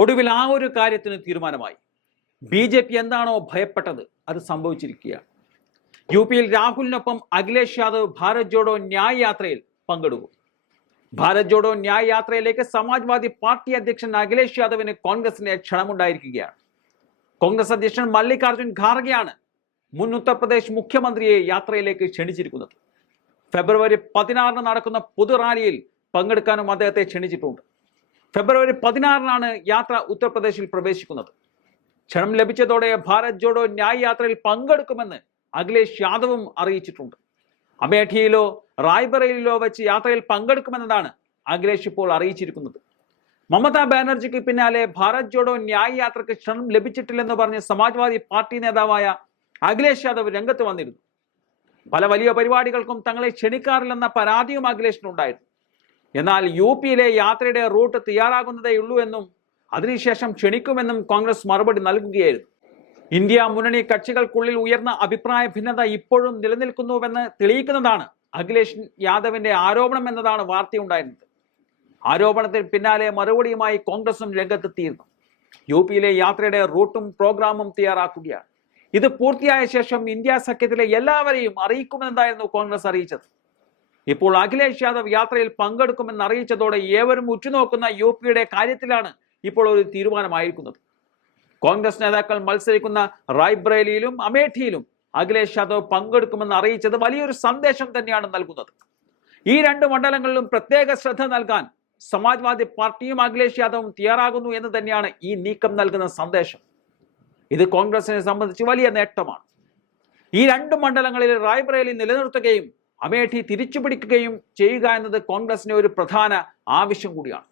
ഒടുവിൽ ആ ഒരു കാര്യത്തിന് തീരുമാനമായി. ബി ജെ പി എന്താണോ ഭയപ്പെട്ടത് അത് സംഭവിച്ചിരിക്കുകയാണ്. യു പിയിൽ രാഹുലിനൊപ്പം അഖിലേഷ് യാദവ് ഭാരത് ജോഡോ ന്യായ് യാത്രയിൽ പങ്കെടുക്കും. ഭാരത് ജോഡോ ന്യായ് യാത്രയിലേക്ക് സമാജ്വാദി പാർട്ടി അധ്യക്ഷൻ അഖിലേഷ് യാദവിന് കോൺഗ്രസിന്റെ ക്ഷണമുണ്ടായിരിക്കുകയാണ്. കോൺഗ്രസ് അധ്യക്ഷൻ മല്ലികാർജുൻ ഖാർഗെയാണ് മുൻ ഉത്തർപ്രദേശ് മുഖ്യമന്ത്രിയെ യാത്രയിലേക്ക് ക്ഷണിച്ചിരിക്കുന്നത്. ഫെബ്രുവരി പതിനാറിന് നടക്കുന്ന പൊതുറാലിയിൽ പങ്കെടുക്കാനും അദ്ദേഹത്തെ ക്ഷണിച്ചിട്ടുണ്ട്. ഫെബ്രുവരി പതിനാറിനാണ് യാത്ര ഉത്തർപ്രദേശിൽ പ്രവേശിക്കുന്നത്. ക്ഷണം ലഭിച്ചതോടെ ഭാരത് ജോഡോ ന്യായ് യാത്രയിൽ പങ്കെടുക്കുമെന്ന് അഖിലേഷ് യാദവും അറിയിച്ചിട്ടുണ്ട്. അമേഠിയിലോ റായ്ബറയിലോ വെച്ച് യാത്രയിൽ പങ്കെടുക്കുമെന്നതാണ് അഖിലേഷ് ഇപ്പോൾ അറിയിച്ചിരിക്കുന്നത്. മമതാ ബാനർജിക്ക് പിന്നാലെ ഭാരത് ജോഡോ ന്യായ് യാത്രയ്ക്ക് ക്ഷണം ലഭിച്ചിട്ടില്ലെന്ന് പറഞ്ഞ് സമാജ്വാദി പാർട്ടി നേതാവായ അഖിലേഷ് യാദവ് രംഗത്ത് വന്നിരുന്നു. പല വലിയ പരിപാടികൾക്കും തങ്ങളെ ക്ഷണിക്കാറില്ലെന്ന പരാതിയും അഖിലേഷിനുണ്ടായിരുന്നു. എന്നാൽ യു പിയിലെ യാത്രയുടെ റൂട്ട് തയ്യാറാകുന്നതേ ഉള്ളൂ എന്നും അതിനുശേഷം ക്ഷണിക്കുമെന്നും കോൺഗ്രസ് മറുപടി നൽകുകയായിരുന്നു. ഇന്ത്യ മുന്നണി കക്ഷികൾക്കുള്ളിൽ ഉയർന്ന അഭിപ്രായ ഭിന്നത ഇപ്പോഴും നിലനിൽക്കുന്നുവെന്ന് തെളിയിക്കുന്നതാണ് അഖിലേഷ് യാദവിന്റെ ആരോപണം എന്നതാണ് വാർത്തയുണ്ടായിരുന്നത്. ആരോപണത്തിന് പിന്നാലെ മറുപടിയുമായി കോൺഗ്രസും രംഗത്തെത്തിയിരുന്നു യു പിയിലെ യാത്രയുടെ റൂട്ടും പ്രോഗ്രാമും തയ്യാറാക്കുകയാണ്. ഇത് പൂർത്തിയായ ശേഷം ഇന്ത്യ സഖ്യത്തിലെ എല്ലാവരെയും അറിയിക്കുമെന്നായിരുന്നു കോൺഗ്രസ് അറിയിച്ചത്. ഇപ്പോൾ അഖിലേഷ് യാദവ് യാത്രയിൽ പങ്കെടുക്കുമെന്ന് അറിയിച്ചതോടെ ഏവരും ഉറ്റുനോക്കുന്ന യു പിയുടെ കാര്യത്തിലാണ് ഇപ്പോൾ ഒരു തീരുമാനമായിരിക്കുന്നത്. കോൺഗ്രസ് നേതാക്കൾ മത്സരിക്കുന്ന റായ്ബ്രേലിയിലും അമേഠിയിലും അഖിലേഷ് യാദവ് പങ്കെടുക്കുമെന്ന് അറിയിച്ചത് വലിയൊരു സന്ദേശം തന്നെയാണ് നൽകുന്നത്. ഈ രണ്ട് മണ്ഡലങ്ങളിലും പ്രത്യേക ശ്രദ്ധ നൽകാൻ സമാജ്വാദി പാർട്ടിയും അഖിലേഷ് യാദവും തയ്യാറാകുന്നു എന്ന് തന്നെയാണ് ഈ നീക്കം നൽകുന്ന സന്ദേശം. ഇത് കോൺഗ്രസിനെ സംബന്ധിച്ച് വലിയ നേട്ടമാണ്. ഈ രണ്ട് മണ്ഡലങ്ങളിൽ റായ്ബ്രേലി നിലനിർത്തുകയും അമേഠി തിരിച്ചുപിടിക്കുകയും ചെയ്യുക എന്നത് കോൺഗ്രസിന്റെ ഒരു പ്രധാന ആവശ്യം കൂടിയാണ്.